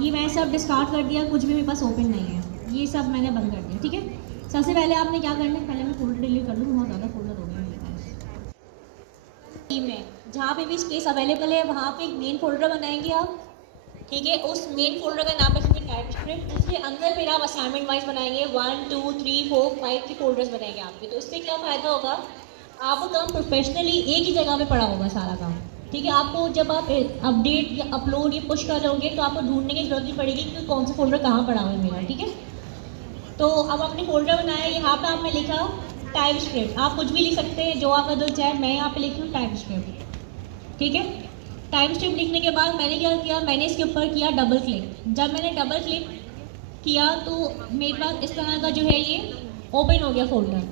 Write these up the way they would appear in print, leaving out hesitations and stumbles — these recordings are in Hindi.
ये मैं सब डिस्कार्ड कर दिया, कुछ भी मेरे पास ओपन नहीं है, ये सब मैंने बंद कर दिया। ठीक है, सबसे पहले आपने क्या करना है, पहले मैं फोल्डर डिलीट कर दूँ, बहुत ज़्यादा फोल्डर हो गया मेरे पास। टीम में जहाँ पे भी स्पेस अवेलेबल है वहाँ पे एक मेन फोल्डर बनाएंगे आप। ठीक है, उस मेन फोल्डर का नाम रखेंगे टाइप स्क्रिप्ट, उसके अंदर फिर आप असाइनमेंट वाइज बनाएंगे 1 2 3 4 5 के फोल्डर्स बनाएंगे आपके। तो इससे क्या फ़ायदा होगा, आपका काम प्रोफेशनली एक ही जगह पे पड़ा होगा सारा काम। ठीक है, आपको जब आप अपडेट या अपलोड या पुश कर रहोगे तो आपको ढूंढने की जरूरत नहीं पड़ेगी कि कौन सा फोल्डर कहाँ पड़ा हुआ है मेरा। ठीक है, तो अब आपने फोल्डर बनाया, यहाँ पे आपने लिखा टाइप स्क्रिप्ट, आप कुछ भी लिख सकते हैं जो आपका दिल चाहे, मैं यहाँ पे लिख रही हूँ टाइप स्क्रिप्ट। ठीक है, टाइम स्ट्रिप लिखने के बाद मैंने क्या किया, मैंने इसके ऊपर किया डबल क्लिक। जब मैंने डबल क्लिक किया तो मेरे पास इस तरह का जो है ये ओपन हो गया फोल्डर।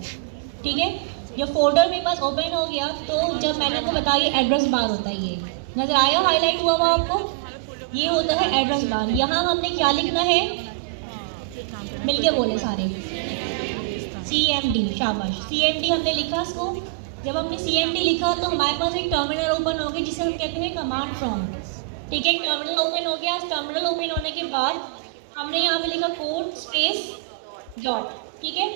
ठीक है, जब फोल्डर मेरे पास ओपन हो गया तो जब मैंने आपको बताया ये एड्रेस बार होता है, ये नजर आया हाईलाइट हुआ आपको, ये होता है एड्रेस बार। यहाँ हमने क्या लिखना है, मिलके बोले सारे, CMD, शाबाश, CMD हमने लिखा इसको। जब हमने CMD लिखा तो हमारे पास एक टर्मिनल ओपन हो गया जिसे हम कहते हैं कमांड प्रॉम्प्ट। ठीक है, टर्मिनल ओपन हो गया। टर्मिनल ओपन होने के बाद हमने यहाँ पे लिखा कोड स्पेस डॉट। ठीक है,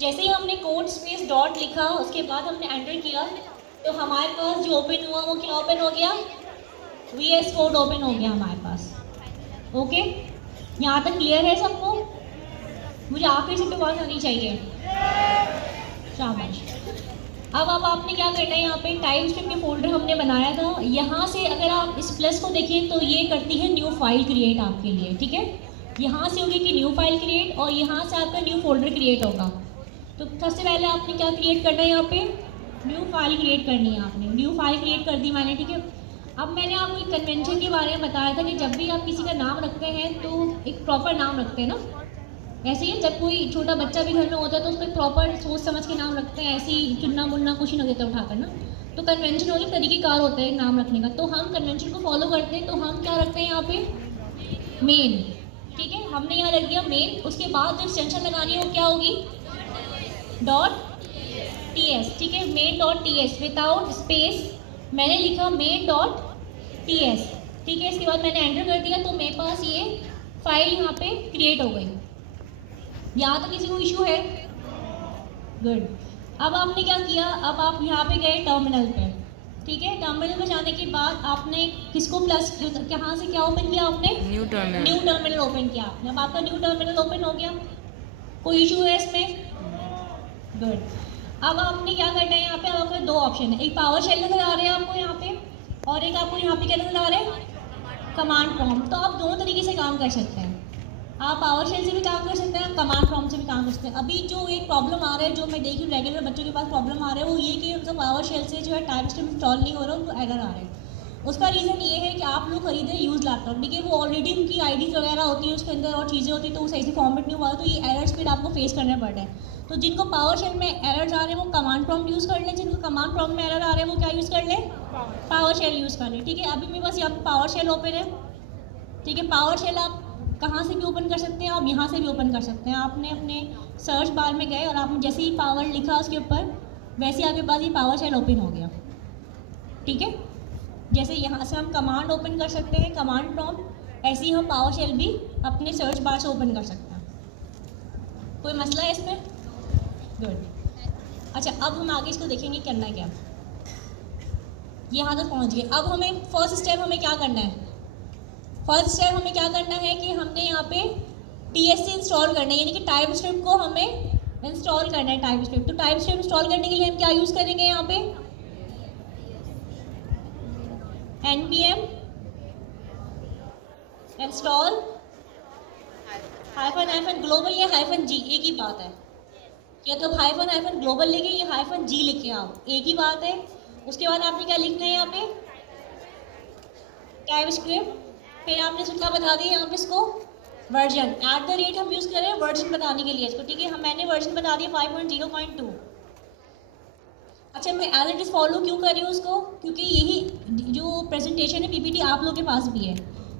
जैसे ही हमने कोड स्पेस डॉट लिखा उसके बाद हमने एंटर किया तो हमारे पास जो ओपन हुआ वो क्या ओपन हो गया, VS कोड ओपन हो गया हमारे पास। ओके, यहाँ तक क्लियर है सबको? मुझे आखिर से तो बात आनी चाहिए, शाबाश। अब आपने क्या करना है, यहाँ पे टाइम स्ट्रिप के फोल्डर हमने बनाया था, यहाँ से अगर आप इस प्लस को देखें तो ये करती है न्यू फाइल क्रिएट आपके लिए। ठीक है, यहाँ से होगी कि न्यू फाइल क्रिएट और यहाँ से आपका न्यू फोल्डर क्रिएट होगा। तो सबसे पहले आपने क्या क्रिएट करना है, यहाँ पे न्यू फाइल क्रिएट करनी है आपने। न्यू फाइल क्रिएट कर दी मैंने। ठीक है, अब मैंने आपको एक कन्वेंशन के बारे में बताया था कि जब भी आप किसी का नाम रखते हैं तो एक प्रॉपर नाम रखते हैं ना। ऐसे ही जब कोई छोटा बच्चा भी घर में होता है तो उसको एक प्रॉपर सोच समझ के नाम रखते हैं, ऐसे ही चुनना मुन्ना कुछ नहीं हो देता उठाकर ना। तो कन्वेंशन होगी, तरीक़ेकार होता है नाम रखने का, तो हम कन्वेंशन को फॉलो करते हैं। तो हम क्या रखते हैं यहाँ पे, मेन। ठीक है, हमने यहाँ रख दिया मेन। उसके बाद जो एक्सटेंशन लगानी है वो क्या होगी, .ts। ठीक है, मेन .ts विदाउट स्पेस मैंने लिखा मेन .ts। ठीक है, इसके बाद मैंने एंटर कर दिया तो मेरे पास ये फाइल यहाँ पे क्रिएट हो गई। यहाँ तक किसी को इशू है? गुड। अब आपने क्या किया, अब आप यहाँ पे गए टर्मिनल पे। ठीक है, टर्मिनल पे जाने के बाद आपने किसको प्लस, यहाँ से क्या ओपन किया आपने, न्यू टर्मिनल ओपन किया आपने। अब आपका न्यू टर्मिनल ओपन हो गया, कोई इशू है इसमें? गुड। अब आपने क्या करना है, यहाँ पे आपके दो ऑप्शन है, एक पावर शेल नजर आ रहे हैं आपको यहाँ पे, और एक आपको यहाँ पे क्या नजर आ रहा है, कमांड प्रॉम्प्ट। तो आप दोनों तरीके से काम कर सकते हैं, आप पावर शेल से भी काम कर सकते हैं, कमांड प्रॉम्प्ट से भी काम कर सकते हैं। अभी जो एक प्रॉब्लम आ रहा है, जो मैं देख रही हूँ रेगुलर बच्चों के पास प्रॉब्लम आ रहा है, वो ये कि उनका पावर शेल से जो है टाइप स्ट्रिप इंस्टॉल नहीं हो रहा, उनको एरर आ रहा है। उसका रीज़न ये है कि आप लोग खरीदे यूज़ लैपटॉप, देखिए वो ऑलरेडी उनकी आईडीज वगैरह होती है उसके अंदर और चीज़ें होती है, तो वो सही से फॉर्मेट नहीं हुआ, तो ये एरर्स फिर आपको फेस करने पड़ रहे हैं। तो जिनको पावर शेल में एरर्स आ रहे हैं वो कमांड प्रॉम्प्ट यूज़ कर लें, जिनको कमांड प्रॉम्प्ट में एरर आ रहे हैं वो क्या यूज़ कर लें, पावर शेल यूज़ कर लें। ठीक है, अभी मेरे पास यहाँ पर पावर शेल ओपन है। ठीक है, पावर शेल आप कहाँ से भी ओपन कर सकते हैं, आप यहाँ से भी ओपन कर सकते हैं। आपने अपने सर्च बार में गए और आपने जैसे ही पावर लिखा उसके ऊपर, वैसे ही आपके पास ये पावर शेल ओपन हो गया। ठीक है, जैसे यहाँ से हम कमांड ओपन कर सकते हैं, कमांड प्रॉम्प्ट, ऐसे ही हम पावर शेल भी अपने सर्च बार से ओपन कर सकते हैं। कोई मसला है इसमें? गुड। अच्छा, अब हम आगे इसको देखेंगे करना है क्या। यहाँ तक पहुँच गए। अब हमें फर्स्ट स्टेप हमें क्या करना है, फर्स्ट स्टेप हमें क्या करना है कि हमने यहाँ पे TSC इंस्टॉल करना है, यानी कि टाइप स्क्रिप्ट को हमें इंस्टॉल करना है, टाइप स्क्रिप्ट। तो टाइप स्क्रिप्ट इंस्टॉल करने के लिए हम क्या यूज़ करेंगे, यहाँ पे npm इंस्टॉल हाइफन ग्लोबल या -g, एक ही बात है। या तो हाइफन ग्लोबल लिखे या -g लिखे, आप एक ही बात है। उसके बाद आपने क्या लिखना है, यहाँ पे टाइप स्क्रिप्ट, फिर आपने इसको क्या बता दिया, यहाँ पे इसको वर्जन @ हम यूज़ करें वर्जन बताने के लिए इसको। ठीक है, हम मैंने वर्जन बता दिया 5.0.2। अच्छा, मैं एज इट इज़ फॉलो क्यों कर रही हूँ उसको, क्योंकि यही जो प्रेजेंटेशन है PPT आप लोगों के पास भी है।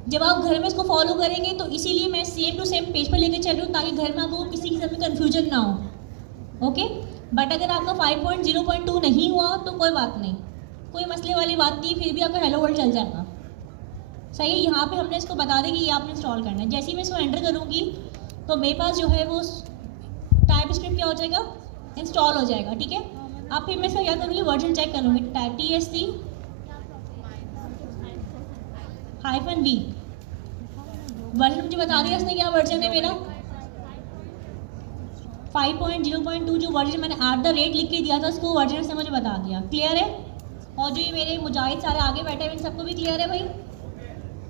जब आप घर में इसको फॉलो करेंगे तो इसीलिए मैं सेम टू सेम पेज पर लेके चल रही हूँ, ताकि घर में आपको किसी किस्म में कन्फ्यूजन ना हो। ओके, बट अगर आपका 5.0.2 नहीं हुआ तो कोई बात नहीं, कोई मसले वाली बात नहीं, फिर भी आपका हेलो वर्ल्ड चल जाएगा। सही है। यहाँ पे हमने इसको बता दें कि ये आपने इंस्टॉल करना है। जैसे ही मैं इसको एंटर करूँगी तो मेरे पास जो है वो टाइप स्क्रिप्ट क्या हो जाएगा, इंस्टॉल हो जाएगा, ठीक है। अब फिर मैं इसका क्या करूँगी, वर्जन चेक करूँगी, TSC-V वर्जन मुझे बता दिया इसने क्या वर्जन है मेरा, 5.0.2 जो वर्जन मैंने @ लिख के दिया था उसको वर्जन से मुझे बता दिया। क्लियर है? और जो ये मेरे मुजाहिद सारे आगे बैठे हैं इन सबको भी क्लियर है भाई?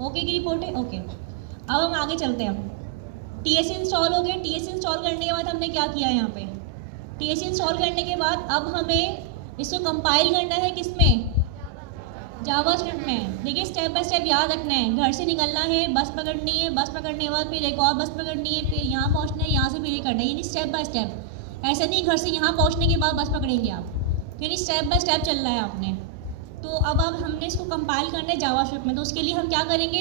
ओके की रिपोर्ट है? ओके। अब हम आगे चलते हैं। TSC इंस्टॉल हो गया। TSC इंस्टॉल करने के बाद हमने क्या किया यहाँ पे, TSC इंस्टॉल करने के बाद अब हमें इसको कंपाइल करना है किसमें, जावास्क्रिप्ट में। देखिए स्टेप बाय स्टेप याद रखना है। घर से निकलना है, बस पकड़नी है, बस पकड़ने के बाद फिर एक और बस पकड़नी है, फिर यहाँ पहुँचना है, यहाँ से फिर ये करना है, यानी स्टेप बाय स्टेप। ऐसा नहीं घर से यहाँ पहुँचने के बाद बस पकड़ेंगे आप, यानी स्टेप बाय स्टेप चलना है आपने। तो अब हमने इसको कंपाइल करना है जावास्क्रिप्ट में, तो उसके लिए हम क्या करेंगे,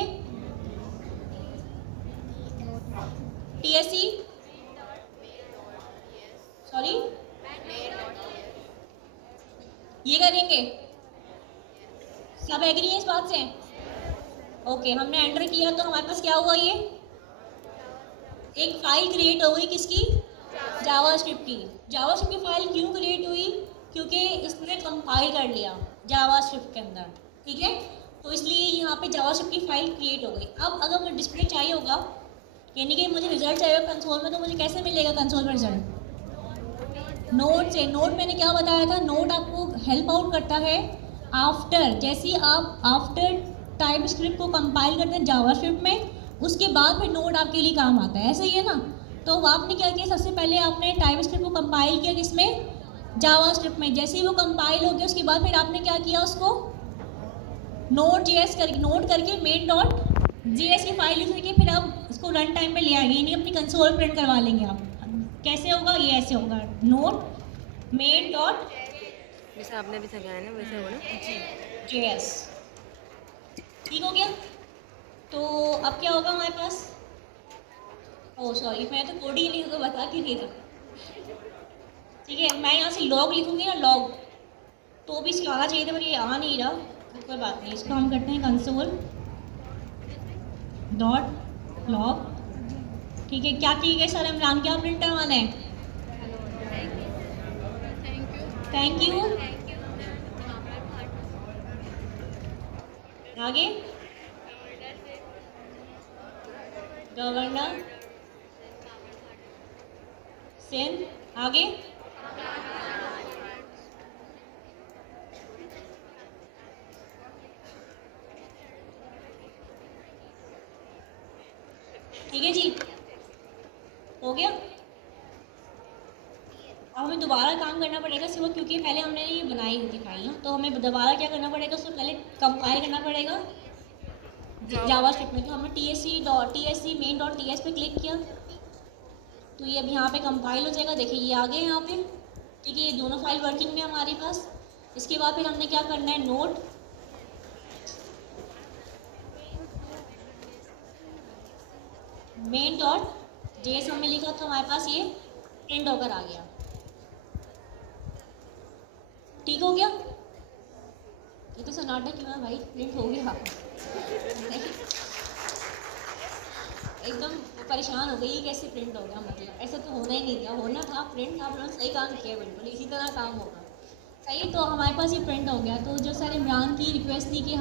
TSC सॉरी ये करेंगे। सब एग्री है इस बात से? ओके, हमने एंटर किया तो हमारे पास क्या हुआ, ये एक फाइल क्रिएट हो गई किसकी, जावास्क्रिप्ट की। जावास्क्रिप्ट की फाइल क्यों क्रिएट हुई, क्योंकि इसने कंपाइल कर लिया जावास्क्रिप्ट के अंदर, ठीक है। तो इसलिए यहाँ पे जावास्क्रिप्ट की फाइल क्रिएट हो गई। अब अगर मुझे डिस्प्ले चाहिए होगा, यानी कि मुझे रिजल्ट चाहिए होगा कंसोल में, तो मुझे कैसे मिलेगा कंसोल में रिजल्ट, नोट से। नोट मैंने क्या बताया था, नोट आपको हेल्प आउट करता है आफ्टर, जैसे आप आफ्टर टाइप स्क्रिप्ट को कंपाइल करते हैं जावास्क्रिप्ट में, उसके बाद फिर नोट आपके लिए काम आता है, ऐसा ही है ना। तो आपने क्या किया, सबसे पहले आपने टाइप स्क्रिप्ट को कंपाइल किया किसमें, जावास्क्रिप्ट में। जैसे ही वो कंपाइल हो गया उसके बाद फिर आपने क्या किया, उसको नोट करके main.js की फाइल यूज करके फिर आप इसको रन टाइम में ले आएंगे, यानी अपनी कंसोल प्रिंट करवा लेंगे आप। कैसे होगा, ये ऐसे होगा, नोट मेन डॉट जैसे आपने भी सिखाया ना वैसे होगा ना JS। ठीक हो गया। तो अब क्या होगा हमारे पास, ओह सॉरी मैं तो कोड ही लिख बता के नहीं था, ठीक है। मैं यहाँ से लॉग लिखूंगी ना, लॉग तो भी इसका आना चाहिए था पर ये आ नहीं रहा, तो कोई बात नहीं। इसको हम करते हैं कंसोल डॉट लॉग, ठीक है। क्या ठीक है सर, इमरान क्या प्रिंट करवाना है, थैंक यू। आगे गवर्नर सिंध, आगे ठीक है जी, हो गया। अब हमें दोबारा काम करना पड़ेगा सिर्फ, क्योंकि पहले हमने ये बनाई हुई थी फाइल ना, तो हमें दोबारा क्या करना पड़ेगा, उसको पहले कंपाइल करना पड़ेगा जावास्क्रिप्ट में। तो हमने TSC main.ts पे क्लिक किया, तो ये अब यहाँ पे कंपाइल हो जाएगा। देखिए ये आ गए यहाँ पे, ठीक है। ये दोनों फाइल वर्किंग में हमारे पास। इसके बाद फिर हमने क्या करना है, नोट main.js हमने लिखा तो हमारे पास ये प्रिंट होकर आ गया, ठीक हो गया। ये तो सन्नाटा क्यों है भाई, प्रिंट हो गया एकदम परेशान हो गई, ये कैसे प्रिंट हो गया, मतलब ऐसा तो होना ही नहीं था, होना था प्रिंट, आप लोगों ने सही काम किया, बिल्कुल इसी तरह काम होगा, सही। तो हमारे पास ये प्रिंट हो गया। तो जो सर इमरान की रिक्वेस्ट थी कि